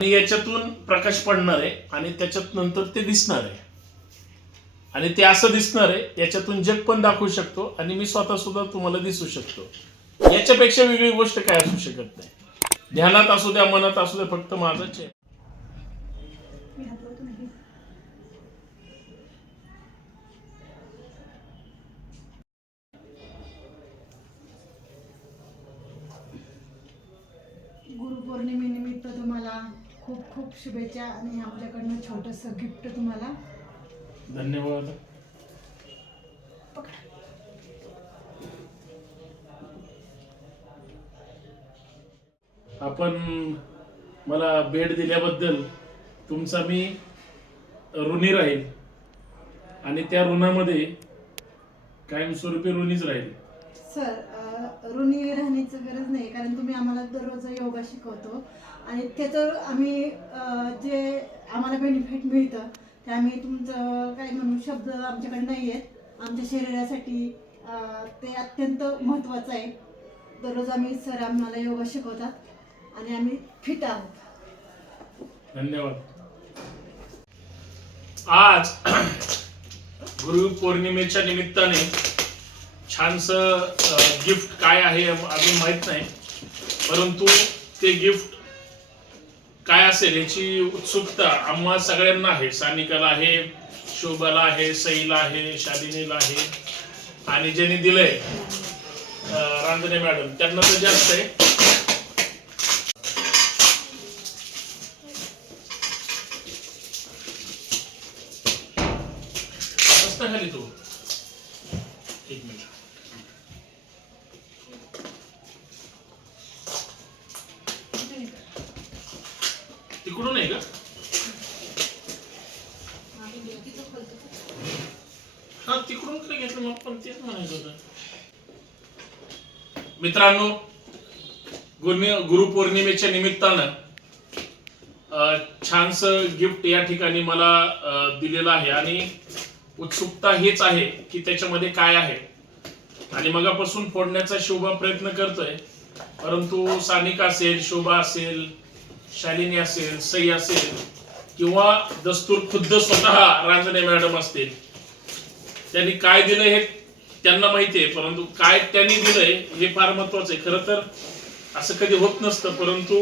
आणि याच्यातून प्रकाश पडणार आहे आणि त्याच्यात नंतर ते दिसणार आहे. आणि ते असं दिसणार आहे याच्यातून जग पण दाखवू शकतो आणि मी स्वतः सुद्धा तुम्हाला दिसू शकतो. याच्यापेक्षा वेगळी गोष्ट काय असू शकत नाही. ध्यानात असू द्या मनात असू द्या फक्त माझंच आहे गुरुपौर्णिमेनिमित्त तुम्हाला खूप शुभेच्छा आणि आपल्याकडनं छोटंसं गिफ्ट तुम्हाला. धन्यवाद. आपण मला भेट दिल्याबद्दल तुमचा मी ऋणी राहील आणि त्या ऋणामध्ये कायमस्वरूपी ऋणीच राहील. सर ऋणी राहण्याची गरज नाही कारण तुम्ही आम्हाला दररोज योगा शिकवतो. आणि त्याचं आम्ही जे आम्हाला बेनिफिट मिळतं ते आम्ही तुमचं काय म्हणू शब्द आमच्याकडे नाही आहेत आमच्या शरीरासाठी ते अत्यंत महत्त्वाचं आहे. दररोज आम्ही सर आम्हाला योगा शिकवतात आणि आम्ही फिट आहोत. धन्यवाद. आज गुरु पौर्णिमेच्या निमित्ताने छानसं गिफ्ट काय आहे अजून माहीत नाही. परंतु ते गिफ्ट काय असेल याची उत्सुकता आम्हा सगळ्यांना आहे. सानिकाला आहे शोभाला आहे सईला आहे शालिनीला आहे. आणि ज्यांनी दिलंय रांजने मॅडम त्यांना तर जास्त आहे बस ना खाली तू एक मिनिट तिकडून आहे का हा तिकडून काय घेतलं मग पण तेच म्हणायचं होतं मित्रांनो गुरु गुरुपौर्णिमेच्या निमित्तानं छानस छानसं गिफ्ट या ठिकाणी मला दिलेलं आहे. आणि उत्सुकता हेच आहे की त्याच्यामध्ये काय आहे. आणि मगापासून फोडण्याचा शोभा प्रयत्न करतोय. परंतु सानिका असेल शोभा असेल शालिनी असेल सई असेल किंवा दस्तूर खुद्द स्वतः रांजणे मॅडम असतील त्यांनी काय दिलं हे त्यांना माहिती आहे परंतु काय त्यांनी दिलंय हे फार महत्वाचं आहे. खरं तर असं कधी होत नसतं परंतु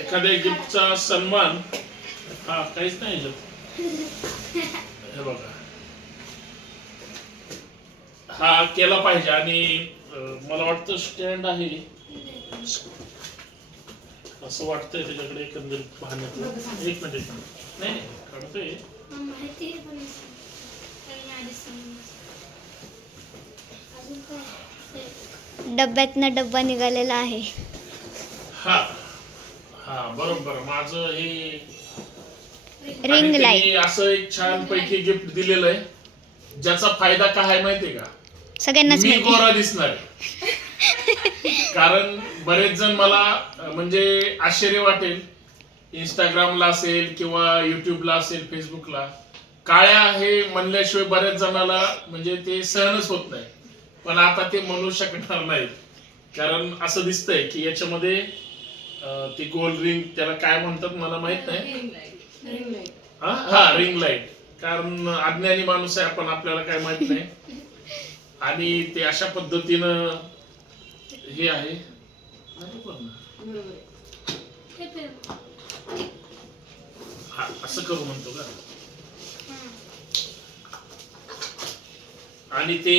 एखाद्या गिफ्टचा सन्मान हा काहीच नाही हे बघा. हा केला पाहिजे आणि मला वाटतं स्टँड आहे. असं वाटतंय त्याच्याकडे एकंदरीत पाहण्यात. एक मिनिट. नाही नाही, काढतोय माहिती आहे पण काही नाही दिसत. अजून काय डब्यातनं डब्बा निघालेला आहे. हा. हा बरोबर. माझं हे रिंग आणि लाइट त्यांनी असं एक छान पैकी गिफ्ट दिलेलं आहे. ज्याचा फायदा काय आहे माहितीये का? सगळ्यांनाच मी माहिती. गोरा दिसणार आहे. कारण बरेच जण मला अं, म्हणजे आश्चर्य वाटेल इंस्टाग्रामला असेल किंवा युट्यूबला असेल फेसबुकला काळ्या हे म्हणल्याशिवाय बऱ्याच जणाला म्हणजे ते सहनच होत नाही. पण आता ते म्हणू शकणार नाहीत कारण असं दिसतंय की याच्यामध्ये अं, ते गोल रिंग त्याला काय म्हणतात मला माहीत नाही. हा? हा रिंग लाइट कारण अज्ञानी माणूस आहे आपण आपल्याला काय माहीत नाही. आणि ते अशा पद्धतीनं हे आहे. ना? हे हा असं करू म्हणतो का? आणि ते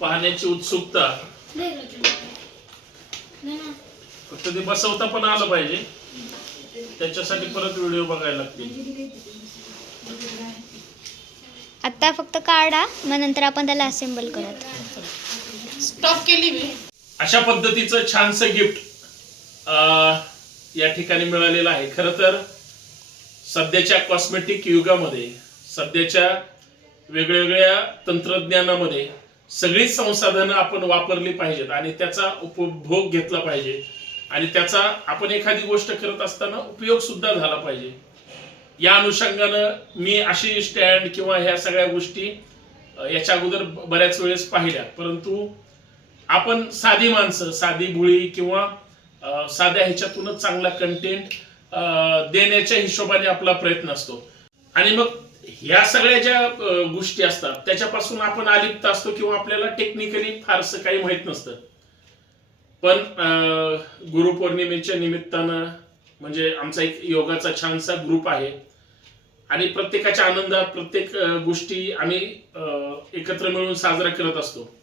पाहण्याची उत्सुकता. फक्त ते बसवता पण आलं पाहिजे. त्याच्यासाठी परत व्हिडिओ बघायला लागतील. आता फक्त काढा मग नंतर आपण त्याला असेंबल करत. अशा पद्धतीचं छानसं गिफ्ट या ठिकाणी मिळालेलं आहे. खर तर सध्याच्या कॉस्मेटिक युगामध्ये सध्याच्या वेगवेगळ्या तंत्रज्ञानामध्ये सगळीच संसाधनं आपण वापरली पाहिजेत आणि त्याचा उपभोग घेतला पाहिजे. आणि त्याचा आपण एखादी गोष्ट करत असताना उपयोग सुद्धा झाला पाहिजे. या अनुषंगानं मी अशी स्टँड किंवा ह्या सगळ्या गोष्टी याच्या अगोदर बऱ्याच वेळेस पाहिल्या. परंतु आपण साधी माणसं साधी भुळी किंवा साध्या ह्याच्यातूनच चांगला कंटेंट देण्याच्या हिशोबाने आपला प्रयत्न असतो. आणि मग ह्या सगळ्या ज्या गोष्टी असतात त्याच्यापासून आपण अलिप्त असतो किंवा आपल्याला टेक्निकली फारसं काही माहीत नसतं. पण अं, गुरुपौर्णिमेच्या निमित्तानं म्हणजे आमचा एक योगाचा छानसा ग्रुप आहे. आणि प्रत्येकाच्या आनंदात प्रत्येक गोष्टी आम्ही अं, एकत्र मिळून साजरा करत असतो.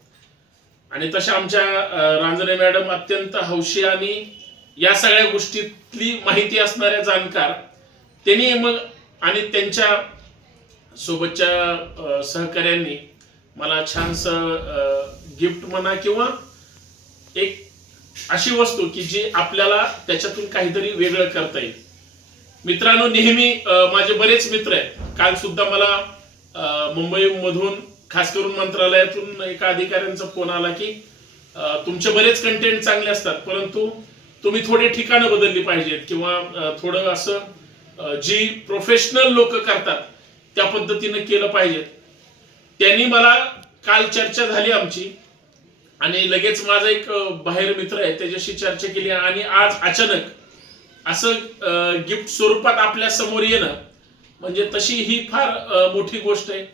आणि तशा आमच्या रांजणे मॅडम अत्यंत हौशी आणि या सगळ्या गोष्टीतली माहिती असणाऱ्या जाणकार त्यांनी मग आणि त्यांच्या सोबतच्या सहकाऱ्यांनी मला छानसं गिफ्ट म्हणा किंवा एक अशी वस्तू की जी आपल्याला त्याच्यातून काहीतरी वेगळं करता येईल. मित्रांनो नेहमी माझे बरेच मित्र आहेत. काल सुद्धा मला मुंबई मुंबईमधून खास करून मंत्रालयातून एका अधिकाऱ्यांचा फोन आला की तुमचे बरेच कंटेंट चांगले असतात परंतु तुम्ही थोडे ठिकाणं बदलली पाहिजेत किंवा थोडं असं जी प्रोफेशनल लोक करतात त्या पद्धतीनं केलं पाहिजे. त्यांनी मला काल चर्चा झाली आमची. आणि लगेच माझा एक बाहेर मित्र आहे त्याच्याशी चर्चा केली. आणि आज अचानक असं गिफ्ट स्वरूपात आपल्यासमोर येणं म्हणजे तशी ही फार मोठी गोष्ट आहे.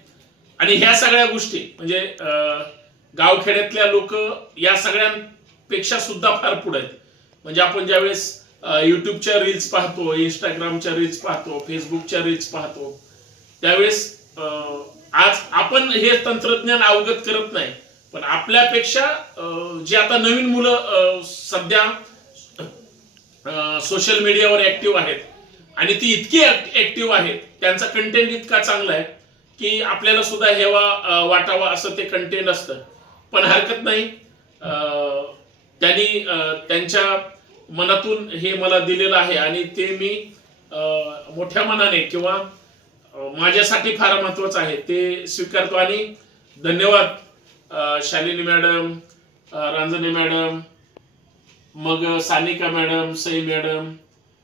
आणि ह्या सगळ्या गोष्टी म्हणजे गावखेड्यातल्या लोक या सगळ्यांपेक्षा सुद्धा फार पुढे आहेत. म्हणजे आपण ज्यावेळेस युट्यूबच्या रील्स पाहतो इंस्टाग्रामच्या रील्स पाहतो फेसबुकच्या रील्स पाहतो त्यावेळेस आज आपण हे तंत्रज्ञान अवगत करत नाही पण आपल्यापेक्षा जे जी आता नवीन मुलं सध्या सोशल मीडियावर ऍक्टिव्ह आहेत आणि ती इतकी ऍक्टिव्ह आहेत त्यांचा कंटेंट इतका चांगला आहे की आपल्याला सुद्धा हेवा वाटावा असं ते कंटेंट असतं. पण हरकत नाही त्यांनी त्यांच्या मनातून हे मला दिलेलं आहे आणि ते मी मोठ्या मनाने किंवा माझ्यासाठी फार महत्वाचं आहे. ते स्वीकारतो आणि धन्यवाद शालिनी मॅडम रांजनी मॅडम मग Sanika madam Sai madam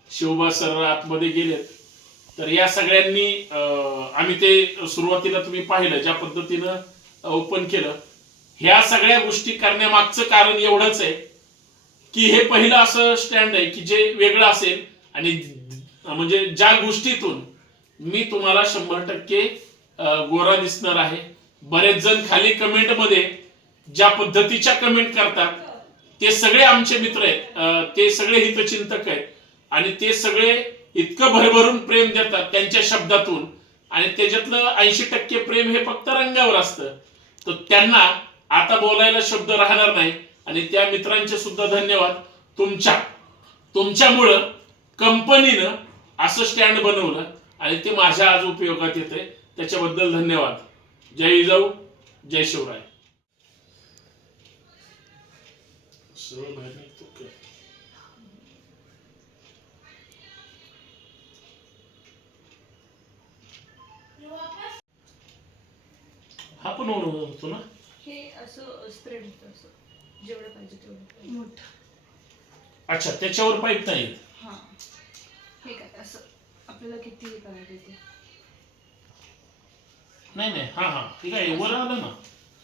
Shivba sir आतमध्ये गेलेत. तर या सगळ्यांनी आम्ही ते सुरुवातीला तुम्ही पाहिलं ज्या पद्धतीनं ओपन केलं. ह्या सगळ्या गोष्टी करण्यामागचं कारण एवढंच आहे की हे पहिलं असं स्टँड आहे की जे वेगळं असेल आणि म्हणजे ज्या गोष्टीतून मी तुम्हाला शंभर टक्के गोरा दिसणार आहे. बरेच जण खाली कमेंटमध्ये ज्या पद्धतीच्या कमेंट करतात ते सगळे आमचे मित्र आहेत. ते सगळे हितचिंतक आहेत. आणि ते सगळे इतकं भरभरून प्रेम देतात त्यांच्या शब्दातून. आणि त्याच्यातलं ऐंशी टक्के प्रेम हे फक्त रंगावर असतं. तर त्यांना आता बोलायला शब्द राहणार नाही. आणि त्या मित्रांचे सुद्धा धन्यवाद. तुमच्या तुमच्यामुळं कंपनीनं असं स्टँड बनवलं. आणि ते माझ्या आज उपयोगात येते त्याच्याबद्दल धन्यवाद. जय जाऊ जय शिवराय? हा पण होतो ना? हे असं स्प्रेड होतं असं. जेवढं पाहिजे तेवढं. मोठं. अच्छा त्याच्यावर पाईप नाही. हां. हे काय असं. आपल्याला किती हे करायचं ते नाही नाही. हा हा. ठीक आहे. वर आलं ना.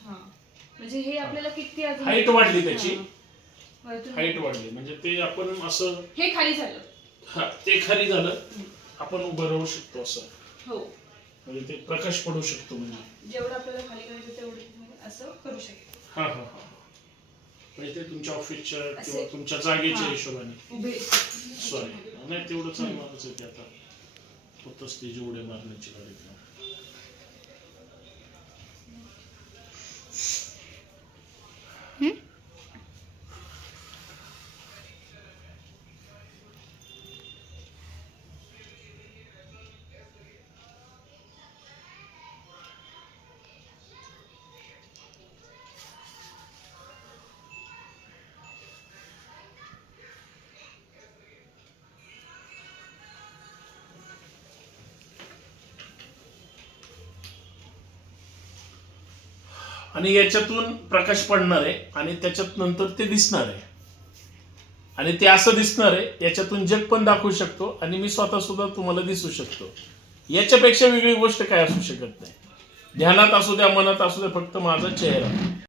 हां. म्हणजे हे आपल्याला किती अजून हाईट वाढली त्याची. हां. वरतून- हाईट वाढली. म्हणजे ते आपण असं हे खाली झालं. हा ते खाली झालं. आपण उभं राहू शकतो असं. हो. म्हणजे ते प्रकाश पडू शकतो म्हणजे. जेवढं आपल्याला खाली करायचं तेवढं तुम्ही असं करू शकता. हा हा हा. म्हणजे ते तुमच्या ऑफिसच्या किंवा तुमच्या जागेच्या हा. हिशोबाने. उभे. सॉरी नाही तेवढं चालणारच आहे ते आता. 今年でとしまで例の話いでて आणि याच्यातून प्रकाश पडणार आहे आणि त्याच्यात नंतर ते दिसणार आहे. आणि ते असं दिसणार आहे याच्यातून जग पण दाखवू शकतो आणि मी स्वतः सुद्धा तुम्हाला दिसू शकतो. याच्यापेक्षा वेगळी गोष्ट काय असू शकत नाही. ध्यानात असू द्या मनात असू द्या फक्त माझा चेहरा.